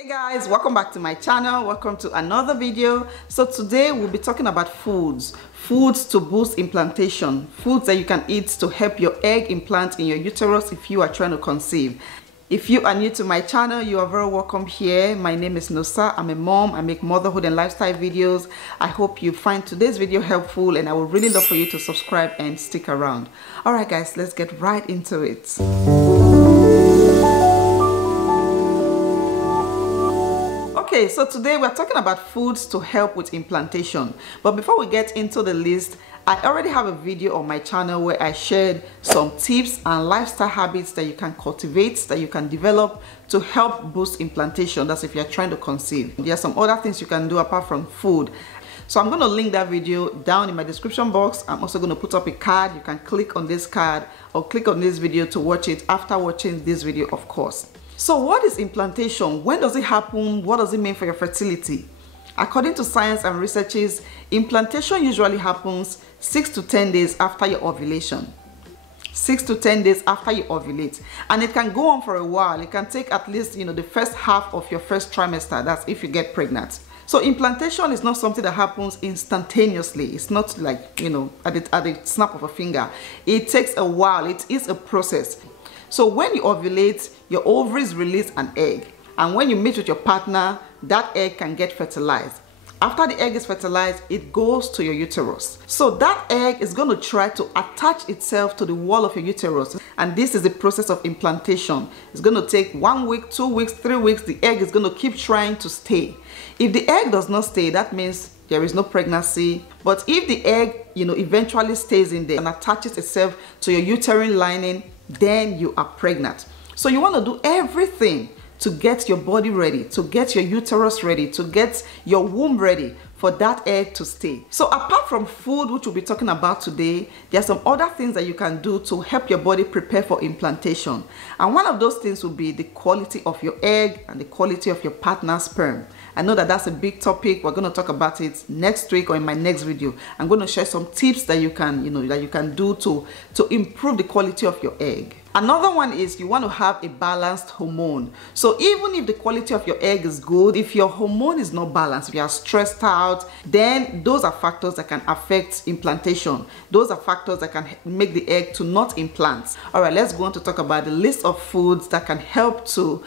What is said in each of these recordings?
Hey guys, welcome back to my channel. Welcome to another video. So today we'll be talking about foods to boost implantation, foods that you can eat to help your egg implant in your uterus if you are trying to conceive. If you are new to my channel, you are very welcome here. My name is Nosa. I'm a mom. I make motherhood and lifestyle videos. I hope you find today's video helpful, and I would really love for you to subscribe and stick around. All right guys, let's get right into it. Okay, so today we're talking about foods to help with implantation. But before we get into the list, I already have a video on my channel where I shared some tips and lifestyle habits that you can cultivate, that you can develop to help boost implantation. That's if you're trying to conceive. There are some other things you can do apart from food. So I'm going to link that video down in my description box. I'm also going to put up a card. You can click on this card or click on this video to watch it after watching this video, of course. So what is implantation? When does it happen? What does it mean for your fertility? According to science and researches, implantation usually happens 6 to 10 days after your ovulation. 6 to 10 days after you ovulate. And it can go on for a while. It can take at least, the first half of your first trimester. That's if you get pregnant. So implantation is not something that happens instantaneously. It's not like, at the snap of a finger. It takes a while. It is a process. So when you ovulate, your ovaries release an egg. And when you meet with your partner, that egg can get fertilized. After the egg is fertilized, it goes to your uterus. So that egg is going to try to attach itself to the wall of your uterus. And this is the process of implantation. It's going to take 1 week, 2 weeks, 3 weeks. The egg is going to keep trying to stay. If the egg does not stay, that means there is no pregnancy. But if the egg, eventually stays in there and attaches itself to your uterine lining, then you are pregnant. So you want to do everything to get your body ready, to get your uterus ready, to get your womb ready for that egg to stay. So apart from food, which we'll be talking about today, there are some other things that you can do to help your body prepare for implantation. And one of those things will be the quality of your egg and the quality of your partner's sperm. I know that that's a big topic. We're going to talk about it next week or in my next video. I'm going to share some tips that you can, that you can do to improve the quality of your egg. Another one is you want to have a balanced hormone. So even if the quality of your egg is good, if your hormone is not balanced, if you are stressed out, then those are factors that can affect implantation. Those are factors that can make the egg to not implant. All right, let's go on to talk about the list of foods that can help to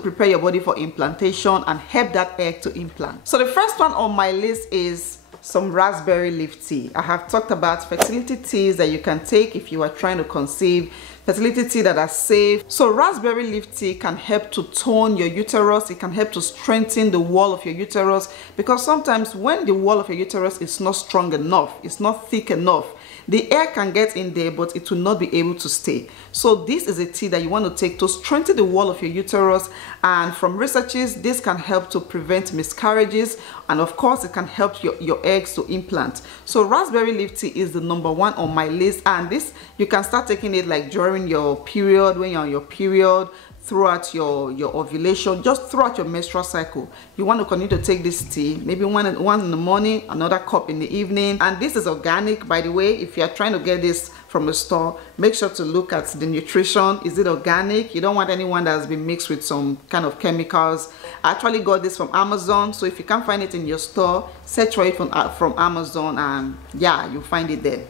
prepare your body for implantation and help that egg to implant. So the first one on my list is some raspberry leaf tea. I have talked about fertility teas that you can take if you are trying to conceive, fertility tea that are safe. So raspberry leaf tea can help to tone your uterus. It can help to strengthen the wall of your uterus, because sometimes when the wall of your uterus is not strong enough, it's not thick enough, the air can get in there, but it will not be able to stay. So this is a tea that you want to take to strengthen the wall of your uterus. And from researches, this can help to prevent miscarriages. And of course, it can help your eggs to implant. So raspberry leaf tea is the #1 on my list. And this, you can start taking it like during your period, when you're on your period, throughout your ovulation, just throughout your menstrual cycle. You want to continue to take this tea, maybe one in the morning, another cup in the evening. And this is organic, by the way. If you're trying to get this from a store, make sure to look at the nutrition. Is it organic? You don't want anyone that has been mixed with some kind of chemicals. I actually got this from Amazon, so if you can't find it in your store, search for it from Amazon, and yeah, you'll find it there.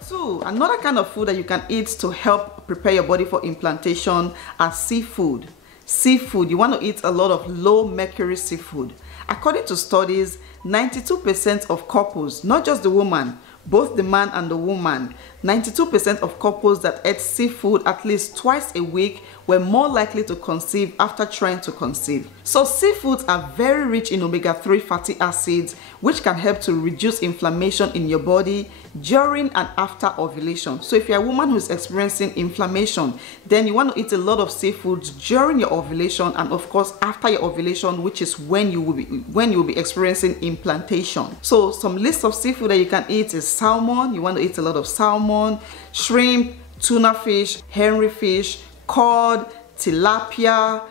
So another kind of food that you can eat to help prepare your body for implantation are seafood. Seafood, you want to eat a lot of low mercury seafood. According to studies, 92% of couples, not just the woman, both the man and the woman, 92% of couples that ate seafood at least twice a week were more likely to conceive after trying to conceive. So seafoods are very rich in omega-3 fatty acids, which can help to reduce inflammation in your body during and after ovulation. So if you're a woman who is experiencing inflammation, then you want to eat a lot of seafoods during your ovulation, and of course after your ovulation, which is when you will be experiencing implantation. So some list of seafood that you can eat is salmon. You want to eat a lot of salmon, shrimp, tuna fish, herring fish, cod, tilapia,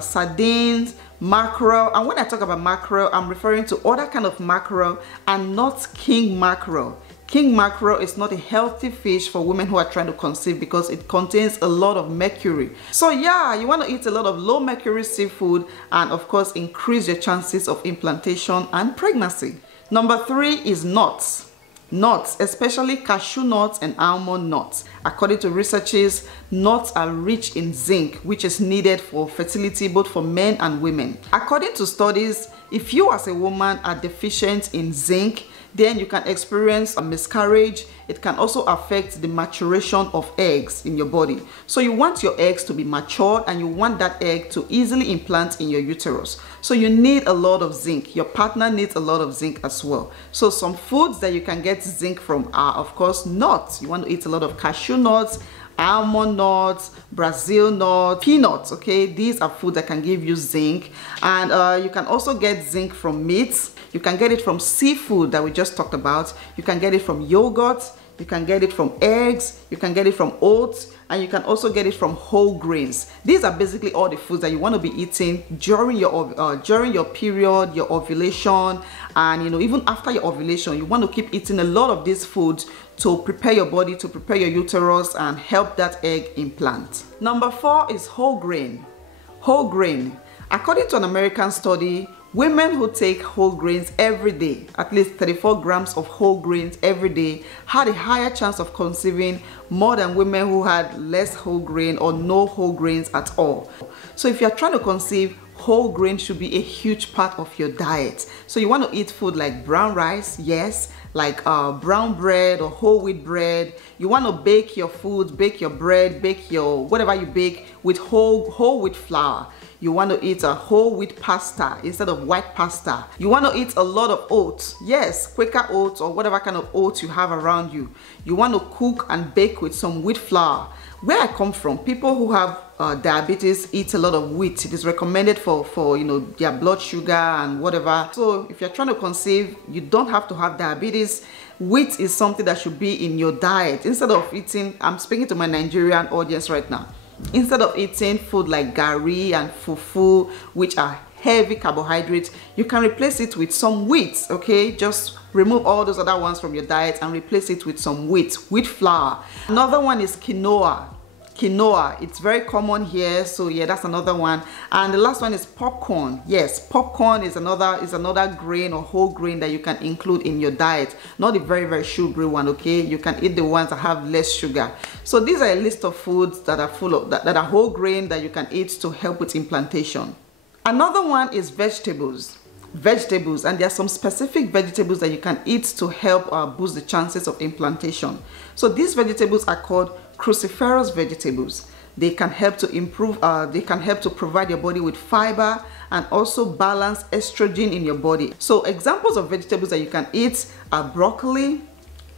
sardines, mackerel. And when I talk about mackerel, I'm referring to other kind of mackerel and not king mackerel. King mackerel is not a healthy fish for women who are trying to conceive because it contains a lot of mercury. So yeah, you want to eat a lot of low mercury seafood and of course increase your chances of implantation and pregnancy. Number 3 is nuts. Nuts, especially cashew nuts and almond nuts. According to researchers, nuts are rich in zinc, which is needed for fertility both for men and women. According to studies, if you as a woman are deficient in zinc, then you can experience a miscarriage. It can also affect the maturation of eggs in your body. So you want your eggs to be matured and you want that egg to easily implant in your uterus. So you need a lot of zinc. Your partner needs a lot of zinc as well. So some foods that you can get zinc from are of course nuts. You want to eat a lot of cashew nuts, almond nuts, Brazil nuts, peanuts. Okay, these are food that can give you zinc. And you can also get zinc from meats. You can get it from seafood that we just talked about. You can get it from yogurt. You can get it from eggs. You can get it from oats. And you can also get it from whole grains. These are basically all the foods that you want to be eating during your period, your ovulation, and even after your ovulation. You want to keep eating a lot of these foods to prepare your body, to prepare your uterus, and help that egg implant. Number 4 is whole grain. Whole grain. According to an American study, women who take whole grains every day, at least 34 grams of whole grains every day, had a higher chance of conceiving more than women who had less whole grain or no whole grains at all. So if you're trying to conceive, whole grain should be a huge part of your diet. So you want to eat food like brown rice, yes, like brown bread or whole wheat bread. You want to bake your food, bake your bread, bake your whatever you bake with whole wheat flour. You want to eat a whole wheat pasta instead of white pasta. You want to eat a lot of oats. Yes, Quaker oats or whatever kind of oats you have around you. You want to cook and bake with some wheat flour. Where I come from, people who have diabetes eat a lot of wheat. It is recommended for their blood sugar and whatever. So if you're trying to conceive, you don't have to have diabetes. Wheat is something that should be in your diet. Instead of eating, I'm speaking to my Nigerian audience right now. Instead of eating food like gari and fufu, which are heavy carbohydrates, you can replace it with some wheat. Okay, just remove all those other ones from your diet and replace it with some wheat flour. Another one is quinoa. Quinoa, it's very common here, so yeah, that's another one. And the last one is popcorn. Yes, popcorn is another grain or whole grain that you can include in your diet. Not the very sugary one. Okay, you can eat the ones that have less sugar. So these are a list of foods that are full of that are whole grain that you can eat to help with implantation. Another one is vegetables. And there are some specific vegetables that you can eat to help boost the chances of implantation. So these vegetables are called cruciferous vegetables. They can help to improve, they can help to provide your body with fiber and also balance estrogen in your body. So examples of vegetables that you can eat are broccoli,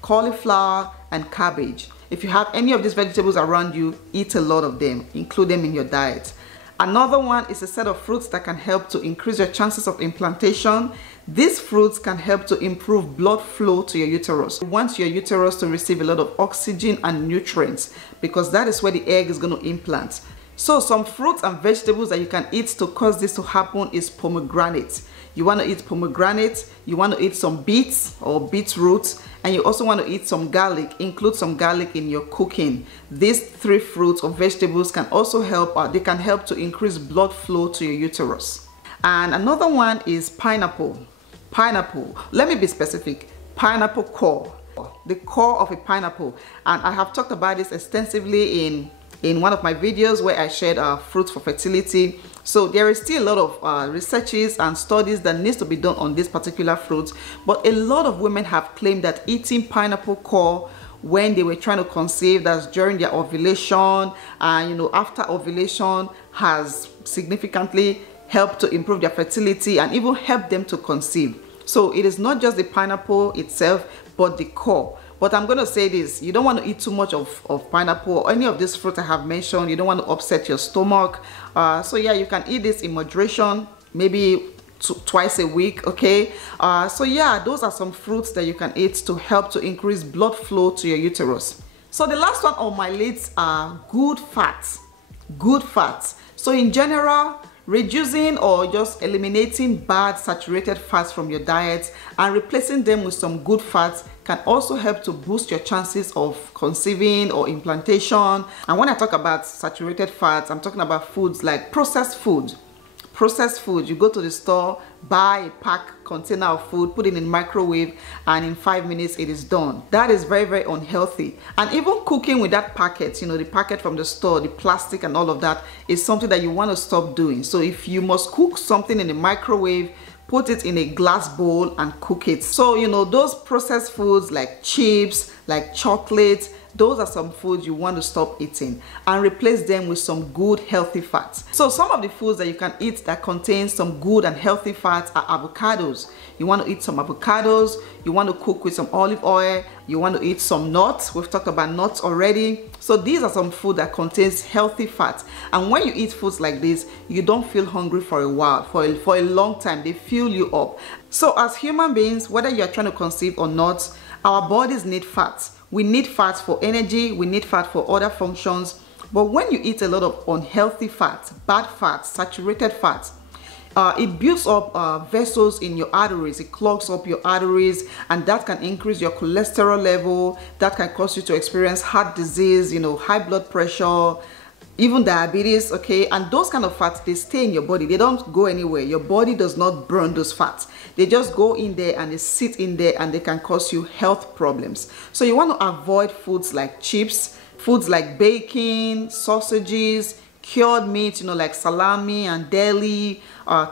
cauliflower, and cabbage. If you have any of these vegetables around you, eat a lot of them, include them in your diet. Another one is a set of fruits that can help to increase your chances of implantation. These fruits can help to improve blood flow to your uterus. You want your uterus to receive a lot of oxygen and nutrients because that is where the egg is going to implant. So some fruits and vegetables that you can eat to cause this to happen is pomegranate. You want to eat pomegranate, you want to eat some beets or beetroot, and you also want to eat some garlic. Include some garlic in your cooking. These 3 fruits or vegetables can also help, they can help to increase blood flow to your uterus. And another one is pineapple. Pineapple, let me be specific, pineapple core. The core of a pineapple, and I have talked about this extensively in one of my videos where I shared fruits for fertility. So there is still a lot of researches and studies that needs to be done on this particular fruit, but a lot of women have claimed that eating pineapple core when they were trying to conceive, that's during their ovulation and after ovulation, has significantly helped to improve their fertility and even help them to conceive. So it is not just the pineapple itself, but the core. But I'm going to say this, you don't want to eat too much of pineapple or any of these fruits I have mentioned. You don't want to upset your stomach. So yeah, you can eat this in moderation, maybe twice a week, okay? So yeah, those are some fruits that you can eat to help to increase blood flow to your uterus. So the last one on my list are good fats. Good fats. So in general, Reducing or just eliminating bad saturated fats from your diet and replacing them with some good fats can also help to boost your chances of conceiving or implantation. And when I talk about saturated fats, I'm talking about foods like processed food. Processed food, you go to the store, buy a pack container of food, put it in microwave, and in 5 minutes it is done. That is very, very unhealthy. And even cooking with that packet, you know, the packet from the store, the plastic and all of that, is something that you want to stop doing. So if you must cook something in the microwave, put it in a glass bowl and cook it. So, you know, those processed foods like chips, like chocolate, those are some foods you want to stop eating and replace them with some good healthy fats. So some of the foods that you can eat that contain some good and healthy fats are avocados. You want to eat some avocados, you want to cook with some olive oil, you want to eat some nuts. We've talked about nuts already. So these are some food that contains healthy fats. And when you eat foods like this, you don't feel hungry for a while, for a long time. They fill you up. So as human beings, whether you're trying to conceive or not, our bodies need fats. We need fats for energy, we need fat for other functions. But when you eat a lot of unhealthy fats, bad fats, saturated fats, it builds up vessels in your arteries. It clogs up your arteries, and that can increase your cholesterol level. That can cause you to experience heart disease, you know, high blood pressure, even diabetes. Okay, and those kind of fats, they stay in your body. They don't go anywhere. Your body does not burn those fats. They just go in there and they sit in there, and they can cause you health problems. So you want to avoid foods like chips, foods like bacon, sausages, cured meat, you know, like salami and deli,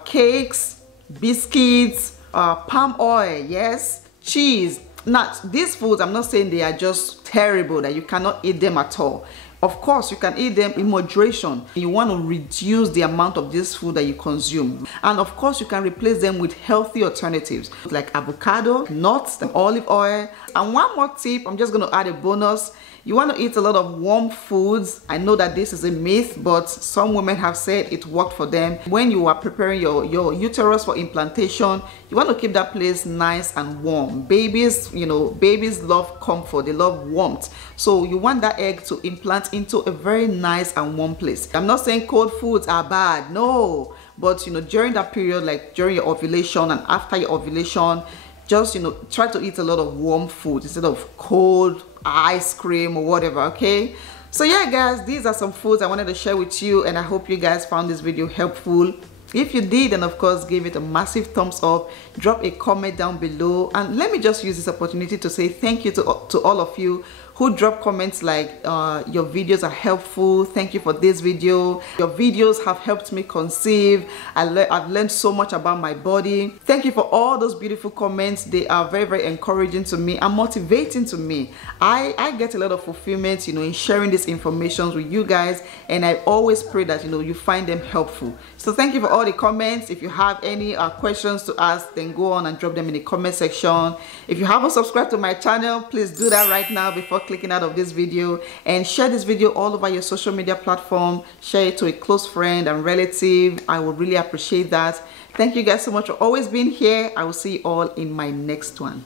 cakes, biscuits, palm oil, yes, cheese. Now, these foods, I'm not saying they are just terrible, that you cannot eat them at all. Of course, you can eat them in moderation. You want to reduce the amount of this food that you consume. And of course, you can replace them with healthy alternatives like avocado, nuts, and olive oil. And one more tip, I'm just going to add a bonus. You want to eat a lot of warm foods. I know that this is a myth, but some women have said it worked for them. When you are preparing your uterus for implantation, you want to keep that place nice and warm. Babies, you know, babies love comfort, they love warmth. So you want that egg to implant into a very nice and warm place. I'm not saying cold foods are bad, no. But, you know, during that period, like during your ovulation and after your ovulation, just, you know, try to eat a lot of warm food instead of cold ice cream or whatever. Okay, so yeah guys, these are some foods I wanted to share with you, and I hope you guys found this video helpful. If you did, then of course give it a massive thumbs up, drop a comment down below, and let me just use this opportunity to say thank you to all of you who drop comments like your videos are helpful, thank you for this video, your videos have helped me conceive, I've learned so much about my body. Thank you for all those beautiful comments. They are very, very encouraging to me and motivating to me. I get a lot of fulfillment, you know, in sharing this information with you guys, and I always pray that, you know, you find them helpful. So thank you for all the comments. If you have any questions to ask, then go on and drop them in the comment section. If you haven't subscribed to my channel, please do that right now before clicking out of this video, and share this video all over your social media platform. Share it to a close friend and relative. I would really appreciate that. Thank you guys so much for always being here. I will see you all in my next one.